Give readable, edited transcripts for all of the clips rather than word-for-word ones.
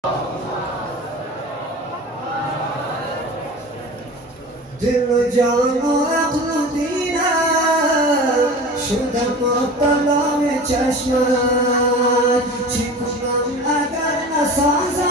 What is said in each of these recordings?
دل و جان و عقل و دینم شدم مطلع چشمت. چی کنم اگر نسازم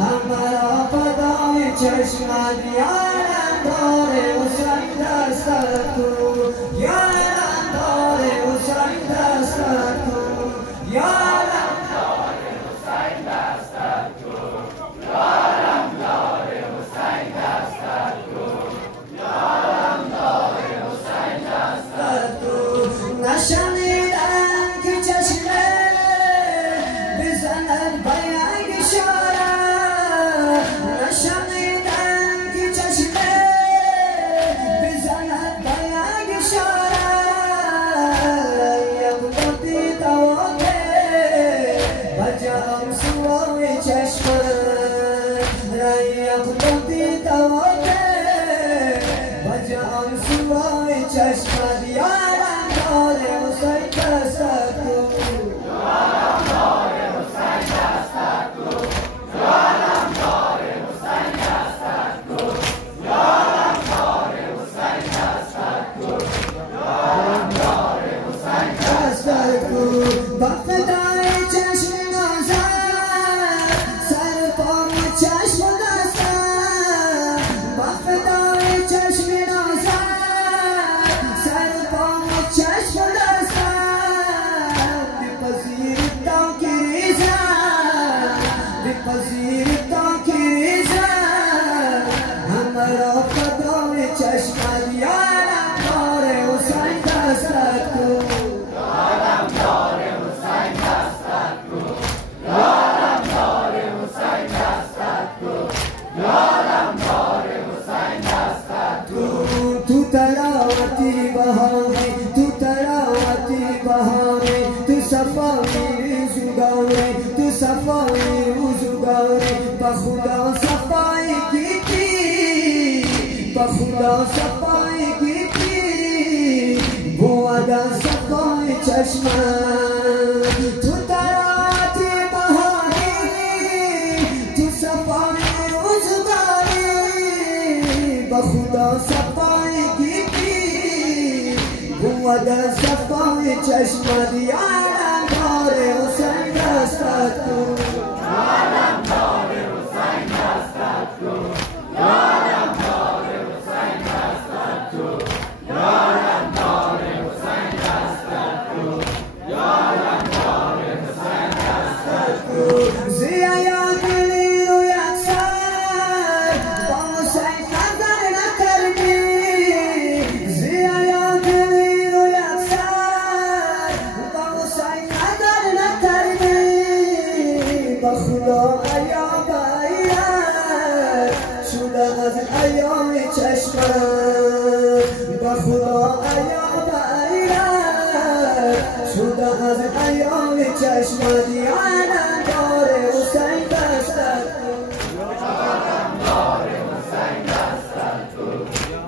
همه را فدای چشمت. یارم داره حسین دستت کن، یارم داره حسین دستت کن، یارم داره حسین دستت کن، یارم داره حسین دستت کن، یارم داره حسین دستت کن. نشنیدم که چشمه بزند بیان اشاره، نشنیدم که چشمه بزند بیان اشاره. یک دید آوازه بجام سوای چشمت، یک دید آوازه بجام سوای چشمت. یارم داره حسین دستت کن، یارم داره حسین دستت کن، یارم داره حسین دستت کن، یارم داره حسین دستت کن، یارم داره حسین دستت کن. با فدای چشم نازت سر پام چشم دستم، با فدای چشم نازت سر پام چشم دستم. بپذیر تا که ریزم، بپذیر تا که ریزم همه را فدای چشمت. یارم داره حسین دستت کن، یارم داره حسین دستت کن، یارم داره حسین دستت کن، یارم داره حسین دستت کن. تو تراوتی بهاری، تو تراوتی بهاری، تو صفایی روزگاری، تو صفایی روزگاری. با خدا صفایی گیتی، با خدا صفایی گیتی، بود صفای چشمت. تو تراوتی بهاری، تو صفای روزگاری. با خدا صفای گیتی، بود صفای چشمت. یارم داره حسین دستت کن، یارم داره حسین دستت کن، یارم داره حسین دستت کن، یارم داره حسین دستت کن، یارم داره حسین دستت کن. زیا یا دلی رو یک سر با حسین نظر نکردی، زیا یا دلی رو یک سر با حسین نظر نکردی. با خدا ایام ایام شده از ایام چشمت، با خدا ایام ایام شده از ایام چشمت. یارم داره حسین دستت کن، یارم داره حسین دستت کن،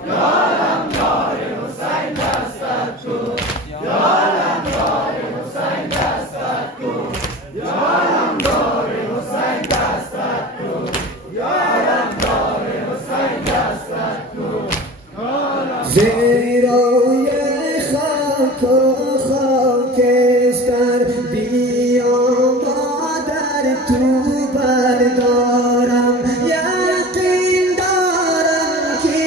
یارم داره حسین دستت کن، یارم داره حسین دستت کن، یارم داره حسین دستت کن، یارم داره حسین دستت کن. زیرای خاک و خاکستر بیا مادر تو بردارم. یقین دارم که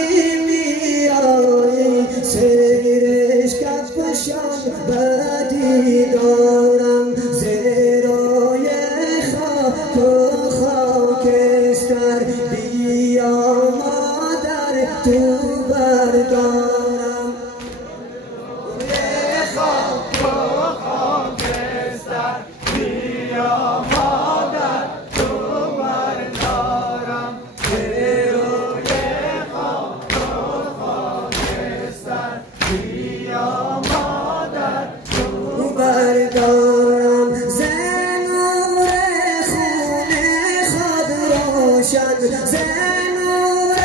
میایی سرش کفشان بدی دارم. زیرای خاک و خاکستر بیا مادر تو بردارم. خاک و خاکستر بیا مادر تو بردارم. زیرای خاک و خاکستر بیا مادر تو بردارم. زنور خونه خود روشن، زنور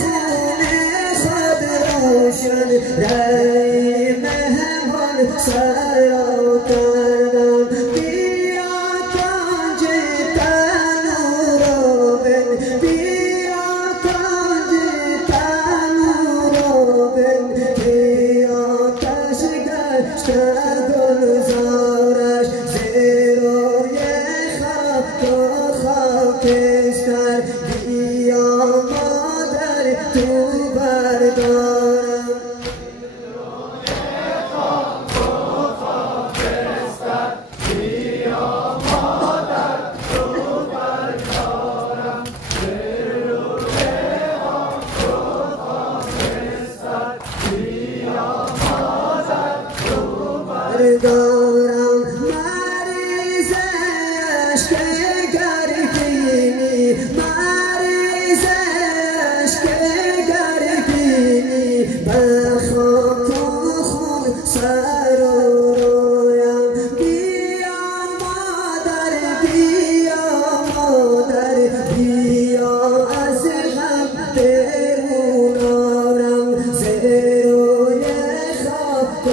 خونه خود روشن. رای مهمان سر را کردم، بیا تاج تو خاکستر بیا مادر تو بردارم دارم مریض عشق گرگینی مریض عشق گرگینی بخاک و خون سر و رویم بیا مادر بیا مادر بیا از غم برون آرم زیروی خاک و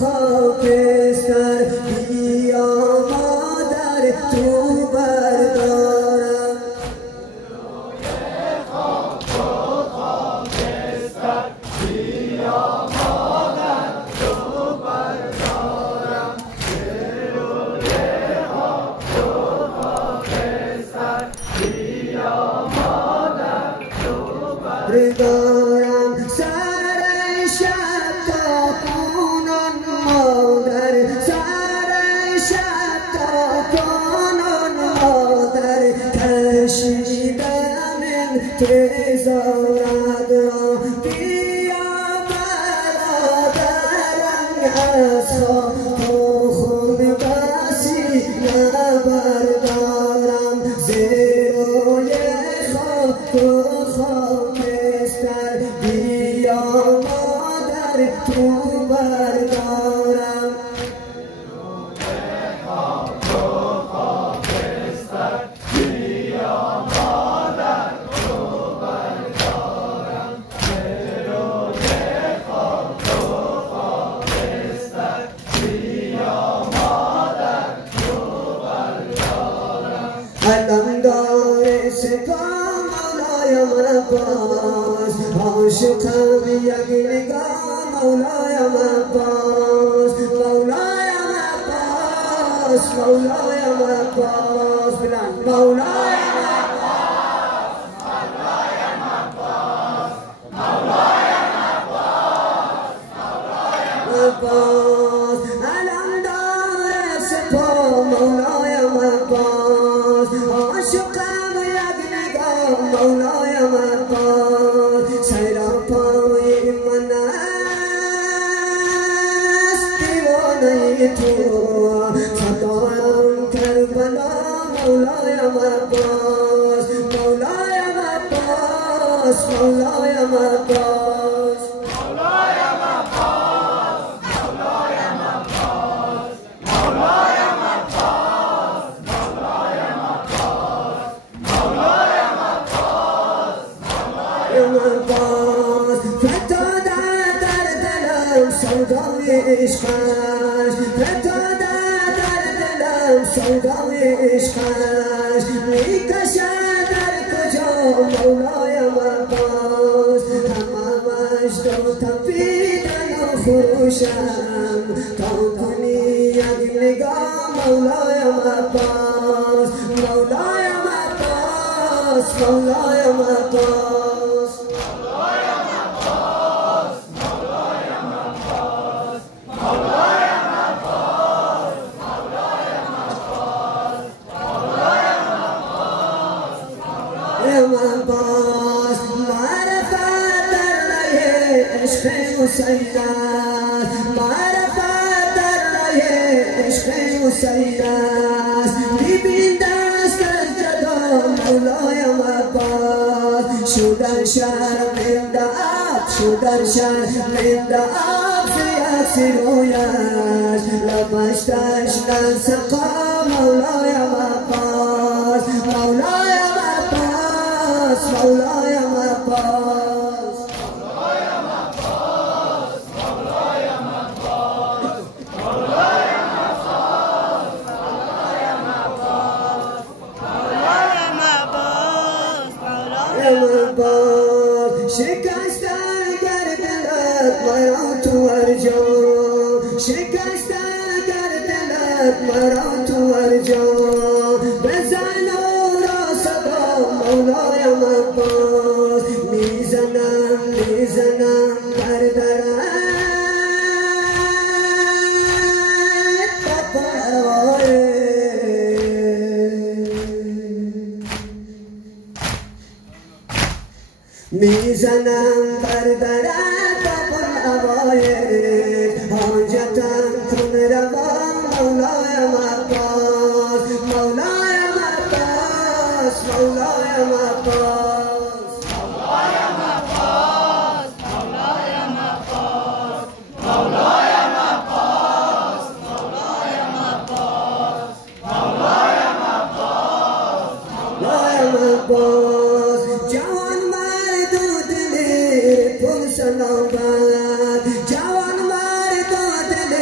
خاکستر بیا مادر تو بردارم روی خاک و خاکستر بیا مادر تو بردارم روی خاک و خاکستر بیا مادر تو بردارم سر شب تا کنون مادر سر شب تا کنون مادر کشیدم انتظارت را بیا برادرم از خاک و خون بسی نبردارم زیروی خاک و خاکستر بیا مادر تو بردارم روی خاک و خاکستر بیا مادر تو بردارم روی خاک و خاکستر بیا مادر تو بردارم علمدار سپاه مولایم عباس عاشقم یک نگاه مولایم عباس مولایم عباس مولایم عباس بلند مولایم عباس مولایم عباس مولایم عباس مولایم عباس علمدار سپاه مولایم عباس عاشقم یک نگاه مولایم عباس سراپای من است دیوانه تو صدایم کربلا مولایم عباس مولایم عباس مولایم عباس مولایم عباس مولایم عباس مولایم عباس مولایم عباس مولایم عباس فتاده در دلم سودای عشقش فتاده در دلم سودای عشقش میکشد در کجا مولایم عباس همش تو تپیدن و فروشم تا کنی یک نگاه مولایم عباس مولایم عباس مولایم عباس مولایم عباس مولایم عباس مولایم عباس مولایم عباس مولایم عباس معرفت در راه عشق مسیرت معرفت در راه عشق مسیرت ببین دست از جدا مولایم عباس شدن شرمنده اب شدن شرمنده اب سیاسی رویش لبش تشنن سقا مولایم عباس مولایم عباس مولایم عباس مولایم عباس مولایم عباس مولایم عباس مولایم عباس مولایم عباس مولایم عباس شکسته گردنت مرا تو ارجا شکسته گردنت مرا تو ارجا بزن میزنم بر درت با اوایل حاجتم کن روان مولایم عباس مولایم عباس مولایم عباس مولایم عباس مولایم عباس مولایم عباس مولایم عباس مولایم عباس مولایم عباس جوان مرد و دل پر سلامت جوان مرد و دل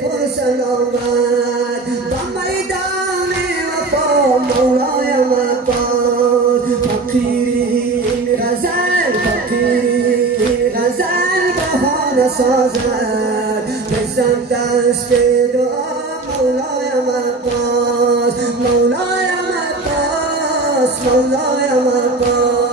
پر سلامت با میدان وفا مولایم عباس فقیرین غزل بهانه سازد بزن دست دعا مولایم عباس مولایم عباس مولایم عباس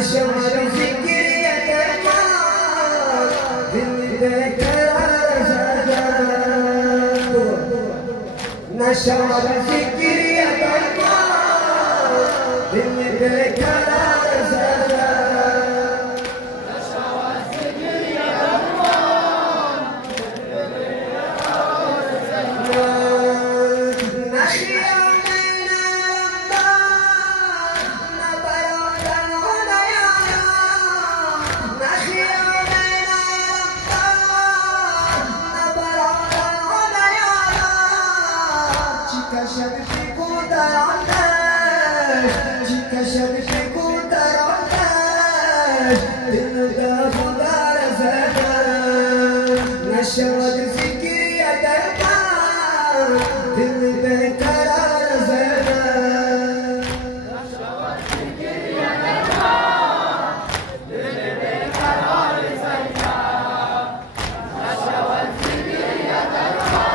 نشان فکری درما دل بیقرار زده نشان فکری درما دل بیقرار زده نخیام نبرادن هنیارا نخیام نبرادن هنیارا chica shakti ko daranda chica shakti ko daranda dil da khudar zada nashwat zikri adarba dil beqarar zada nashwat zikri adarba dil beqarar zada nashwat zikri adarba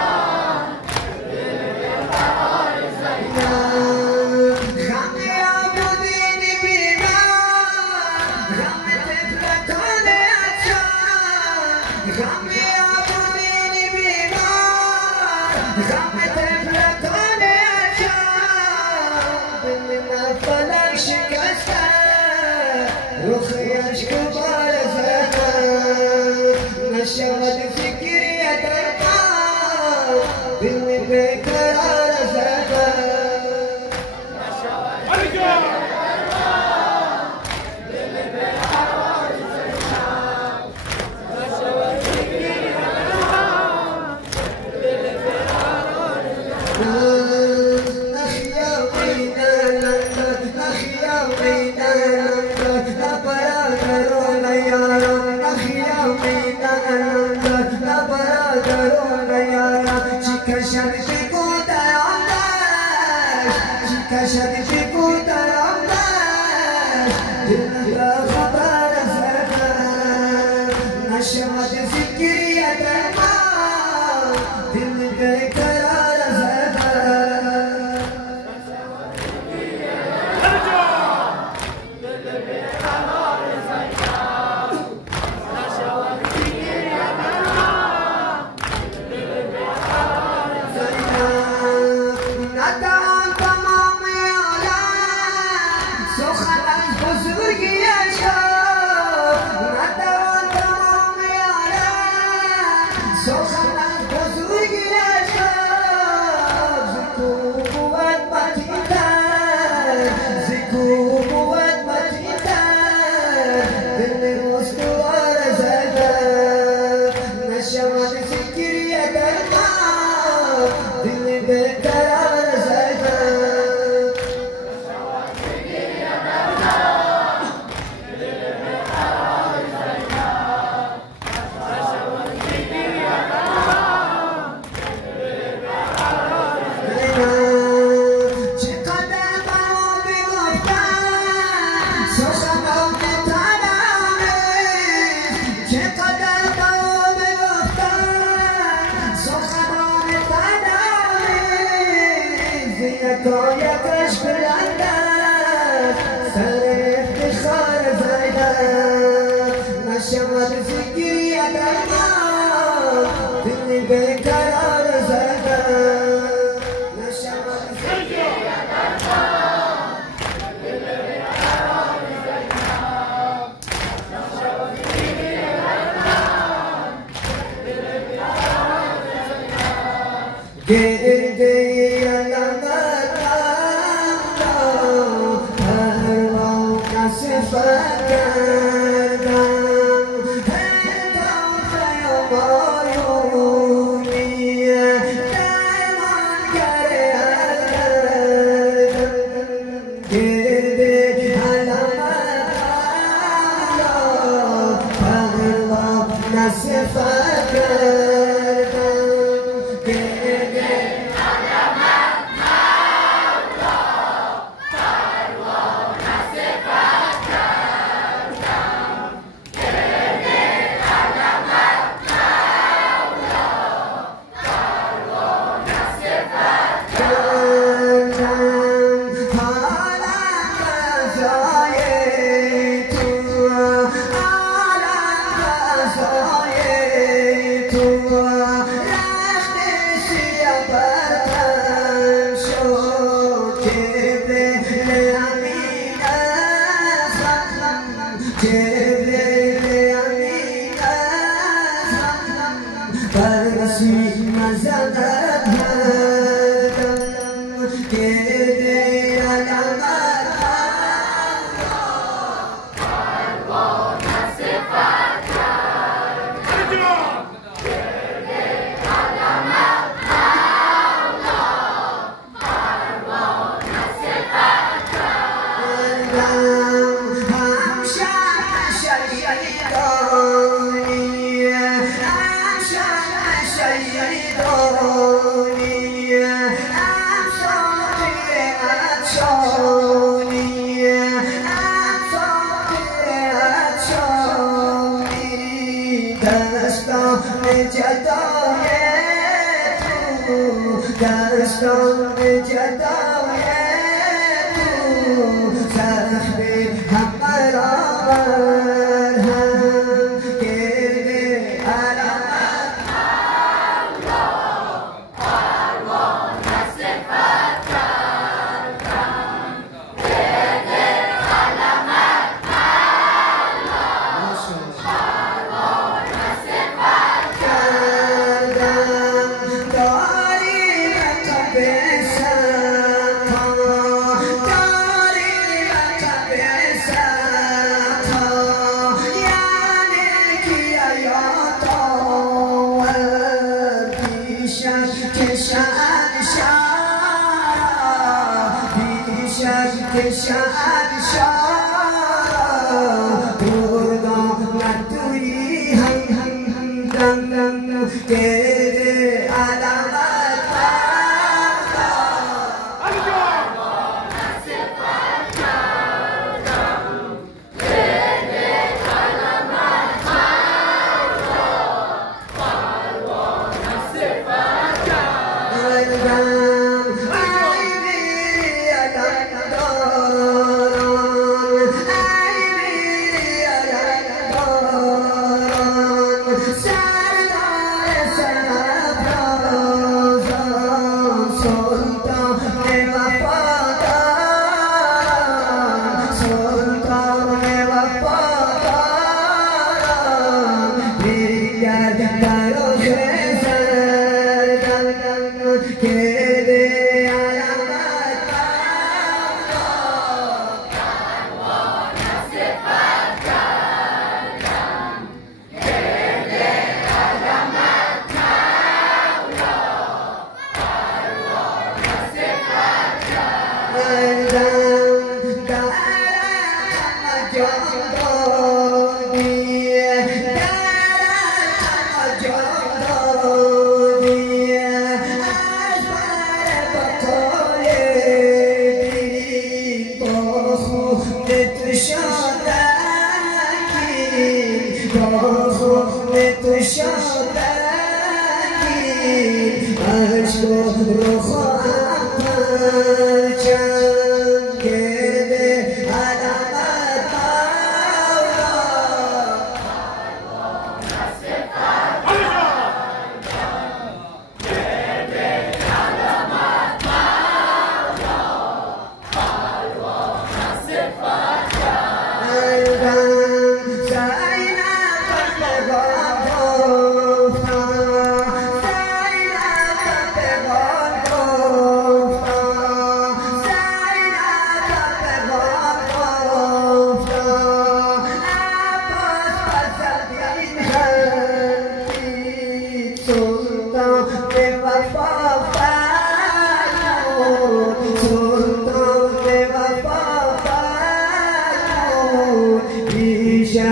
نشود فکری درما دل بیقرار زده نشود فکری درما دل بیقرار زده Goya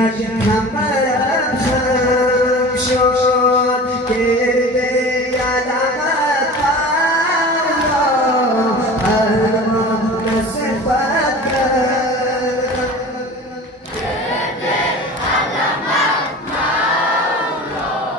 نشد هم